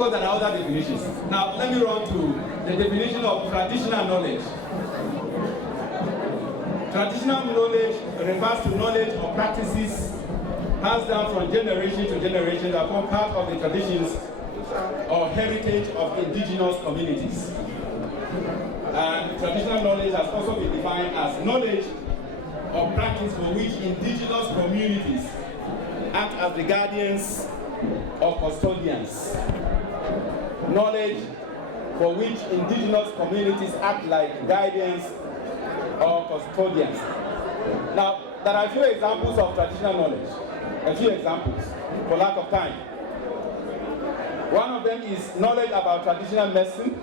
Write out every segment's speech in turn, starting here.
course, there are other definitions. Now, let me run to the definition of traditional knowledge. Traditional knowledge refers to knowledge or practices passed down from generation to generation that form part of the traditions or heritage of indigenous communities. And traditional knowledge has also been defined as knowledge or practice for which indigenous communities act as the guardians or custodians. Knowledge for which indigenous communities act like guardians or custodians. Now, there are a few examples of traditional knowledge. A few examples, for lack of time. One of them is knowledge about traditional medicine.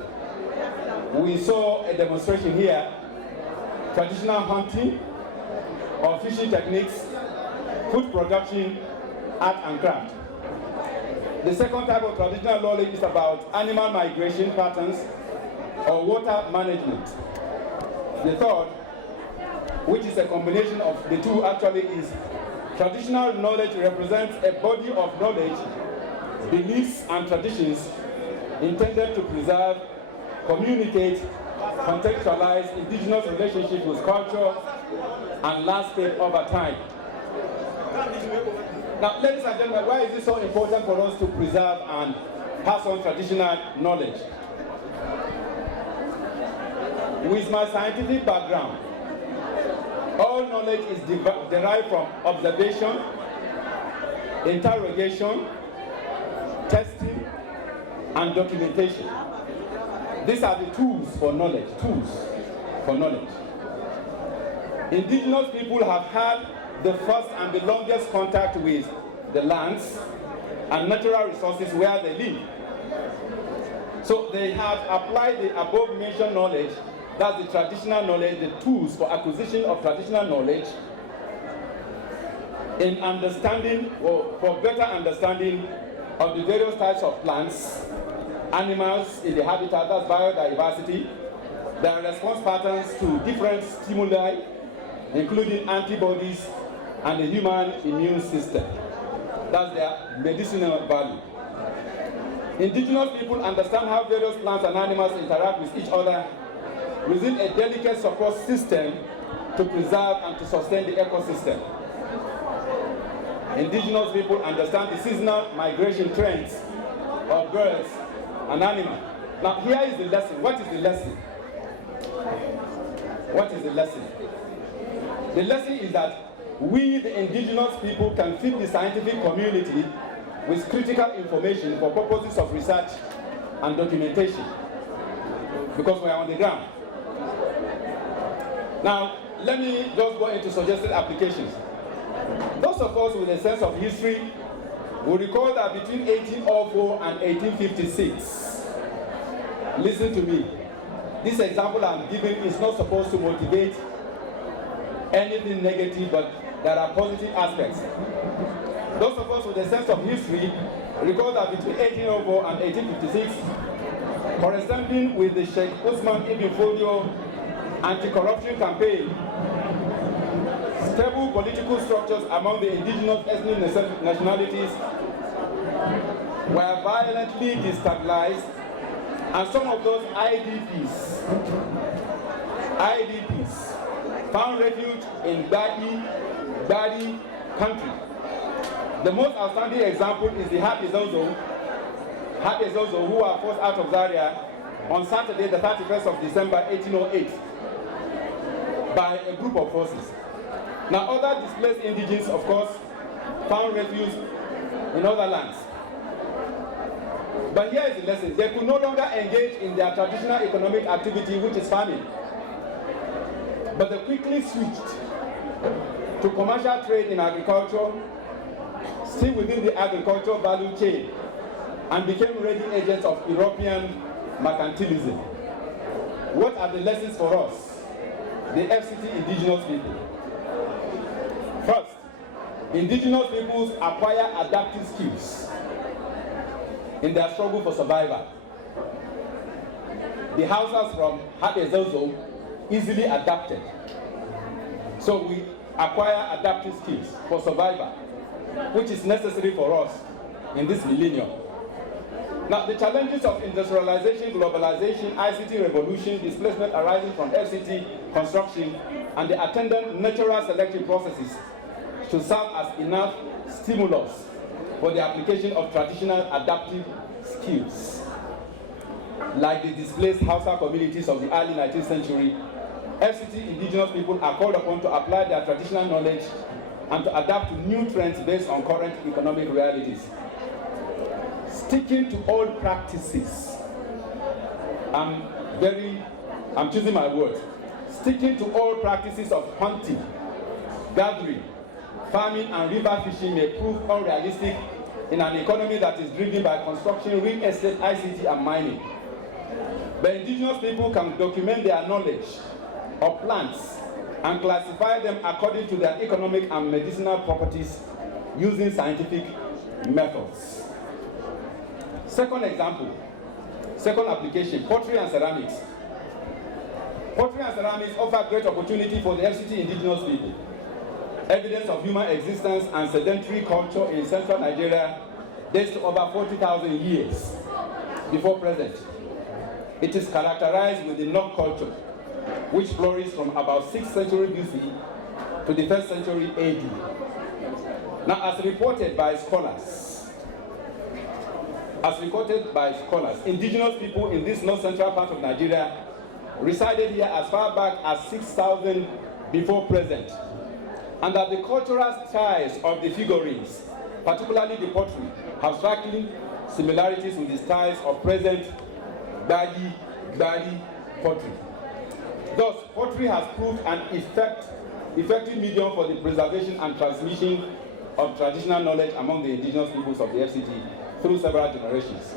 We saw a demonstration here. Traditional hunting or fishing techniques, food production, art and craft. The second type of traditional knowledge is about animal migration patterns or water management. The third, which is a combination of the two actually, is traditional knowledge represents a body of knowledge, beliefs and traditions intended to preserve, communicate, contextualize indigenous relationships with culture and landscape over time. Now, ladies and gentlemen, why is it so important for us to preserve and pass on traditional knowledge? With my scientific background, all knowledge is derived from observation, interrogation, testing, and documentation. These are the tools for knowledge, Indigenous people have had the first and the longest contact with the lands and natural resources where they live. So they have applied the above mentioned knowledge, that's the traditional knowledge, the tools for acquisition of traditional knowledge, in understanding, or for better understanding of the various types of plants, animals in the habitat, that's biodiversity, their response patterns to different stimuli, including antibodies and the human immune system. That's their medicinal value. Indigenous people understand how various plants and animals interact with each other within a delicate support system to preserve and to sustain the ecosystem. Indigenous people understand the seasonal migration trends of birds and animals. Now, here is the lesson. What is the lesson? What is the lesson? The lesson is that we, the indigenous people, can feed the scientific community with critical information for purposes of research and documentation, because we are on the ground. Now, let me just go into suggested applications. Those of us with a sense of history will recall that between 1804 and 1856, listen to me, this example I'm giving is not supposed to motivate anything negative, but there are positive aspects. Those of us with a sense of history recall that between 1804 and 1856, corresponding with the Sheikh Usman Ibn Fodio anti-corruption campaign, stable political structures among the indigenous ethnic nationalities were violently destabilized, and some of those IDPs found refuge in Badi country. The most outstanding example is the Happy Zozo, who were forced out of Zaria on Saturday, the 31st of December, 1808, by a group of forces. Now, other displaced indigenes, of course, found refuge in other lands. But here is the lesson. They could no longer engage in their traditional economic activity, which is farming. But they quickly switched to commercial trade in agriculture, still within the agricultural value chain, and became ready agents of European mercantilism. What are the lessons for us, the FCT indigenous people? First, indigenous peoples acquire adaptive skills in their struggle for survival. The Hausas from Hadezozo easily adapted. So we acquire adaptive skills for survival, which is necessary for us in this millennium. Now, the challenges of industrialization, globalization, ICT revolution, displacement arising from FCT construction, and the attendant natural selection processes should serve as enough stimulus for the application of traditional adaptive skills. Like the displaced Hausa communities of the early 19th century, FCT indigenous people are called upon to apply their traditional knowledge and to adapt to new trends based on current economic realities. Sticking to old practices, I'm choosing my words, sticking to old practices of hunting, gathering, farming, and river fishing may prove unrealistic in an economy that is driven by construction, real estate, ICT, and mining. But indigenous people can document their knowledge of plants and classify them according to their economic and medicinal properties using scientific methods. Second example, second application, pottery and ceramics. Pottery and ceramics offer great opportunity for the FCT indigenous people. Evidence of human existence and sedentary culture in central Nigeria dates to over 40,000 years before present. It is characterized with the Nok culture, which flourished from about 6th century BC to the 1st century AD. Now, as reported by scholars, indigenous people in this north central part of Nigeria resided here as far back as 6,000 before present, and that the cultural styles of the figurines, particularly the pottery, have striking similarities with the styles of present Gbagi pottery. Thus, pottery has proved an effective medium for the preservation and transmission of traditional knowledge among the indigenous peoples of the FCT through several generations.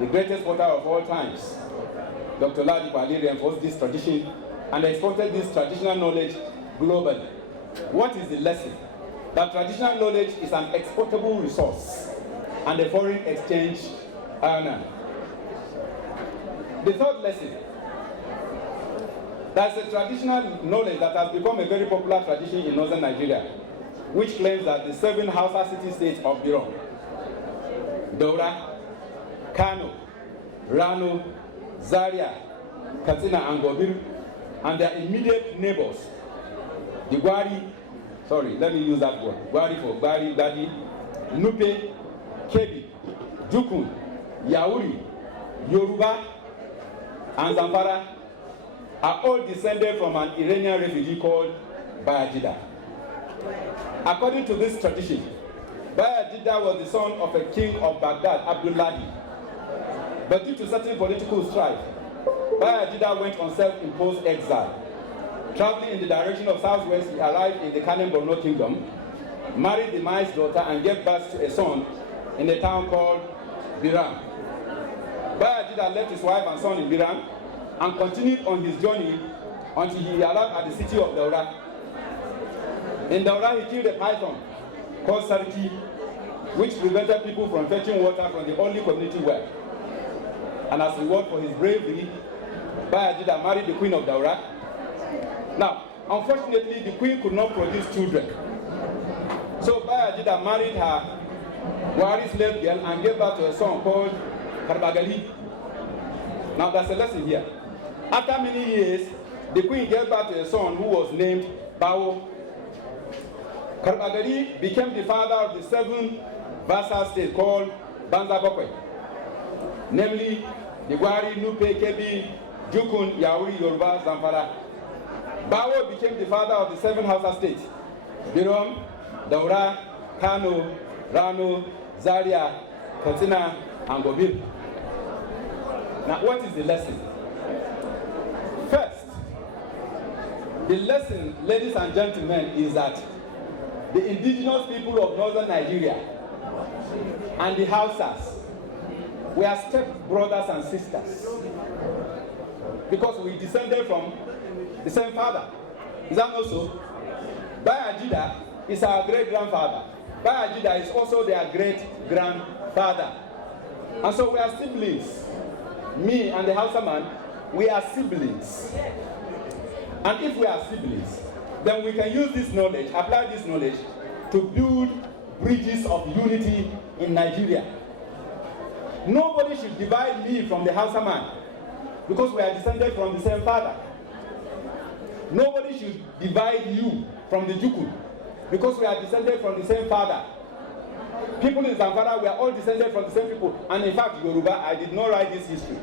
The greatest potter of all times, Dr. Ladi Kwali, reinforced this tradition and exported this traditional knowledge globally. What is the lesson? That traditional knowledge is an exportable resource and a foreign exchange earner. The third lesson, there's a traditional knowledge that has become a very popular tradition in northern Nigeria, which claims that the 7 Hausa city-states of Biron, Daura, Kano, Rano, Zaria, Katsina, and Gobir, and their immediate neighbors, the Gwari, Gwari for Gwari, Gadi, Nupe, Kebi, Jukun, Yauri, Yoruba, and Zamfara are all descended from an Iranian refugee called Bayajida. According to this tradition, Bayajida was the son of a king of Baghdad, Abdullahi. But due to certain political strife, Bayajida went on self-imposed exile. Traveling in the direction of southwest, he arrived in the Kanem Borno kingdom, married the Mai's daughter, and gave birth to a son in a town called Biram. Bayajida left his wife and son in Biram and continued on his journey until he arrived at the city of Daura. In Daura, he killed a python called Sarki, which prevented people from fetching water from the only community well. And as a reward for his bravery, Bayajida married the queen of Daura. Now, unfortunately, the queen could not produce children. So Bayajida married her Wari slave girl and gave birth to a son called Karbagali. Now, there's a lesson here. After many years, the queen gave birth to a son who was named Bawo. Karbagali became the father of the 7 vassal states called Banza Bokwe, namely the Gwari, Nupe, Kebi, Jukun, Yauri, Yoruba, Zamfara. Bawo became the father of the 7 Hausa states, Birom, Daura, Kano, Rano, Zaria, Katsina, and Gobir. Now, what is the lesson? First, the lesson, ladies and gentlemen, is that the indigenous people of northern Nigeria and the Hausas, we are step brothers and sisters because we descended from the same father. Is that not so? Bayajida is our great-grandfather. Bayajida is also their great-grandfather. And so we are siblings. Me and the Hausa man, we are siblings. And if we are siblings, then we can use this knowledge, apply this knowledge, to build bridges of unity in Nigeria. Nobody should divide me from the Hausa man because we are descended from the same father. Nobody should divide you from the Juku because we are descended from the same father. People in Zamfara, we are all descended from the same people. And in fact, Yoruba, I did not write this history.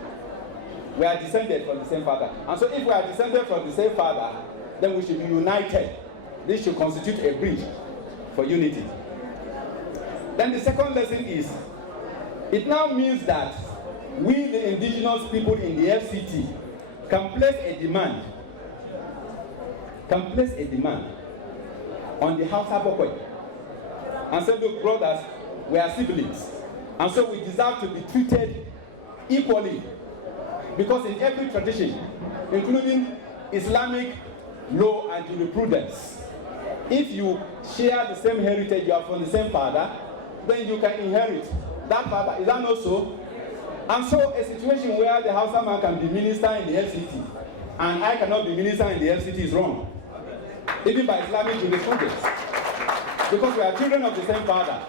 We are descended from the same father. And so if we are descended from the same father, then we should be united. This should constitute a bridge for unity. Then the second lesson is, it now means that we, the indigenous people in the FCT, can place a demand on the Hausa Bokwe and say, look, brothers, we are siblings, and so we deserve to be treated equally, because in every tradition, including Islamic law and jurisprudence, if you share the same heritage, you are from the same father, then you can inherit that father. Is that not so? And so a situation where the Hausa man can be minister in the FCT and I cannot be minister in the FCT is wrong, even by Islamic jurisprudence, because we are children of the same father.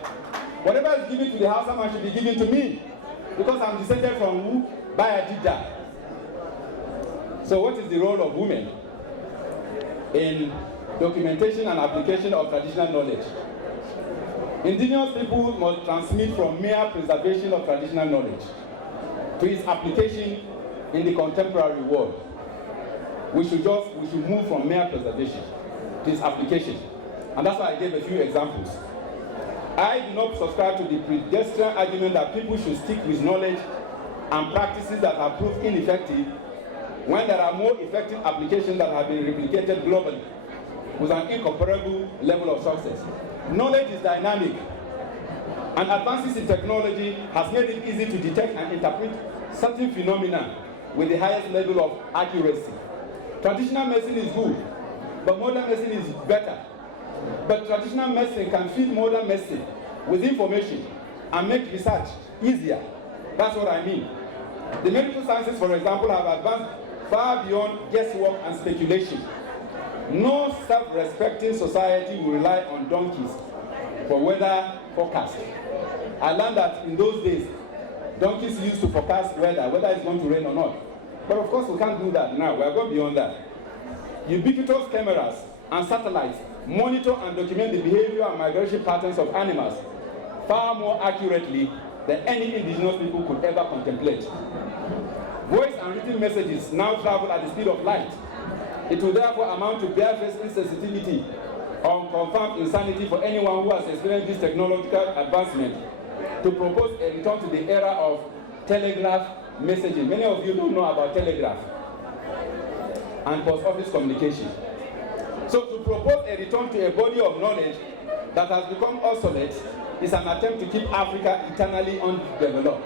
Whatever is given to the Hausa man should be given to me, because I'm descended from who? Bayadida. So what is the role of women in documentation and application of traditional knowledge? Indigenous people must transmit from mere preservation of traditional knowledge to its application in the contemporary world. We should move from mere preservation to its application. And that's why I gave a few examples. I do not subscribe to the pedestrian argument that people should stick with knowledge and practices that have proved ineffective when there are more effective applications that have been replicated globally with an incomparable level of success. Knowledge is dynamic, and advances in technology has made it easy to detect and interpret certain phenomena with the highest level of accuracy. Traditional medicine is good, but modern medicine is better. But traditional medicine can feed modern medicine with information and make research easier. That's what I mean. The medical sciences, for example, have advanced far beyond guesswork and speculation. No self-respecting society will rely on donkeys for weather forecast. I learned that in those days, donkeys used to forecast weather, whether it's going to rain or not. But of course, we can't do that now. We are going beyond that. Ubiquitous cameras and satellites monitor and document the behavior and migration patterns of animals far more accurately than any indigenous people could ever contemplate. Voice and written messages now travel at the speed of light. It will therefore amount to barefaced insensitivity or confirmed insanity for anyone who has experienced this technological advancement to propose a return to the era of telegraph messaging. Many of you don't know about telegraph and post office communication. So to propose a return to a body of knowledge that has become obsolete is an attempt to keep Africa eternally undeveloped.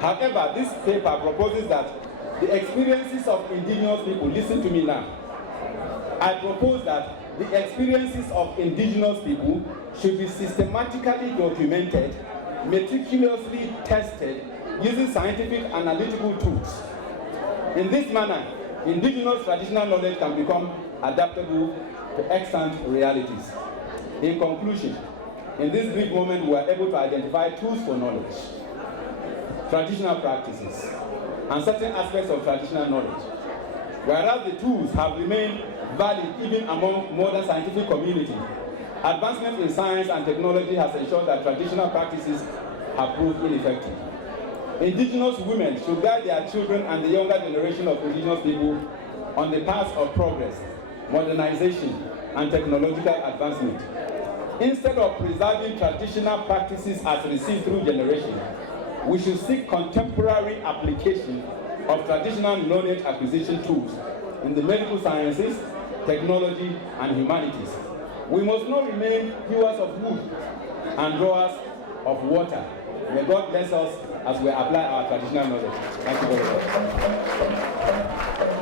However, this paper proposes that the experiences of indigenous people, listen to me now, I propose that the experiences of indigenous people should be systematically documented, meticulously tested, using scientific analytical tools. In this manner, indigenous traditional knowledge can become adaptable to extant realities. In conclusion, in this brief moment, we are able to identify tools for knowledge, traditional practices, and certain aspects of traditional knowledge. Whereas the tools have remained valid even among modern scientific community, advancement in science and technology has ensured that traditional practices have proved ineffective. Indigenous women should guide their children and the younger generation of indigenous people on the path of progress, modernization, and technological advancement. Instead of preserving traditional practices as received through generations, we should seek contemporary application of traditional knowledge acquisition tools in the medical sciences, technology, and humanities. We must not remain hewers of wood and drawers of water. May God bless us as we apply our traditional knowledge. Thank you very much.